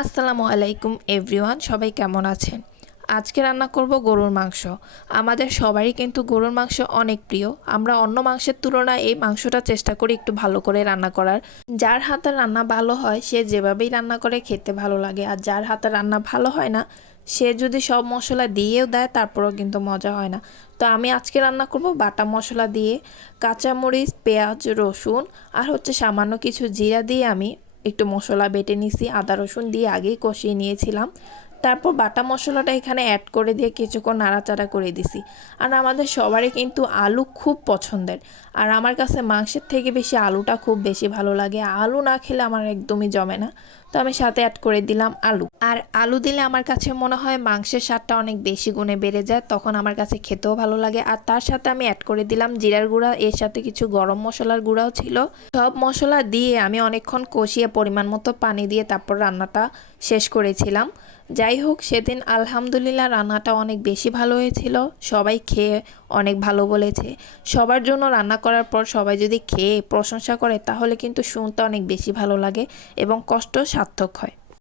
আসসালামু আলাইকুম এভরিওয়ান, সবাই কেমন আছেন? আজকে রান্না করব গরুর মাংস। আমাদের সবারই কিন্তু গরুর মাংস অনেক প্রিয়। আমরা অন্য মাংসের তুলনায় এই মাংসটা চেষ্টা করি একটু ভালো করে রান্না করার। যার হাতের রান্না ভালো হয় সে যেভাবেই রান্না করে খেতে ভালো লাগে, আর যার হাতের রান্না ভালো হয় না সে যদি সব মশলা দিয়েও দেয় তারপরেও কিন্তু মজা হয় না। তো আমি আজকে রান্না করব বাটা মশলা দিয়ে, কাঁচামরিচ, পেঁয়াজ, রসুন আর সামান্য কিছু জিরা দিয়ে আমি একটু মশলা বেটে নিছি। আদা রসুন দিয়ে আগেই কষিয়ে নিয়েছিলাম। তারপর বাটা মশলাটা এখানে অ্যাড করে দিয়ে কিছুক্ষণ নাড়াচাড়া করে দিছি। আর আমাদের সবারই কিন্তু আলু খুব পছন্দের, আর আমার কাছে মাংসের থেকে বেশি আলুটা খুব বেশি ভালো লাগে। আলু না খেলে আমার একদমই জমে না। তো আমি সাথে অ্যাড করে দিলাম আলু। আর আলু দিলে আমার কাছে মনে হয় মাংসের স্বাদটা অনেক বেশি গুণে বেড়ে যায়, তখন আমার কাছে খেতেও ভালো লাগে। আর তার সাথে আমি অ্যাড করে দিলাম জিরার গুঁড়া, এর সাথে কিছু গরম মশলার গুঁড়াও ছিল। সব মশলা দিয়ে আমি অনেকক্ষণ কষিয়ে পরিমাণ মতো পানি দিয়ে তারপর রান্নাটা শেষ করেছিলাম। যাই হোক, সেদিন আলহামদুলিল্লাহ রান্নাটা অনেক বেশি ভালো হয়েছিল। সবাই খেয়ে অনেক ভালো বলেছে। সবার জন্য রান্না করার পর সবাই যদি খেয়ে প্রশংসা করে তাহলে কিন্তু শুনতে অনেক বেশি ভালো লাগে এবং কষ্ট সার্থক হয়।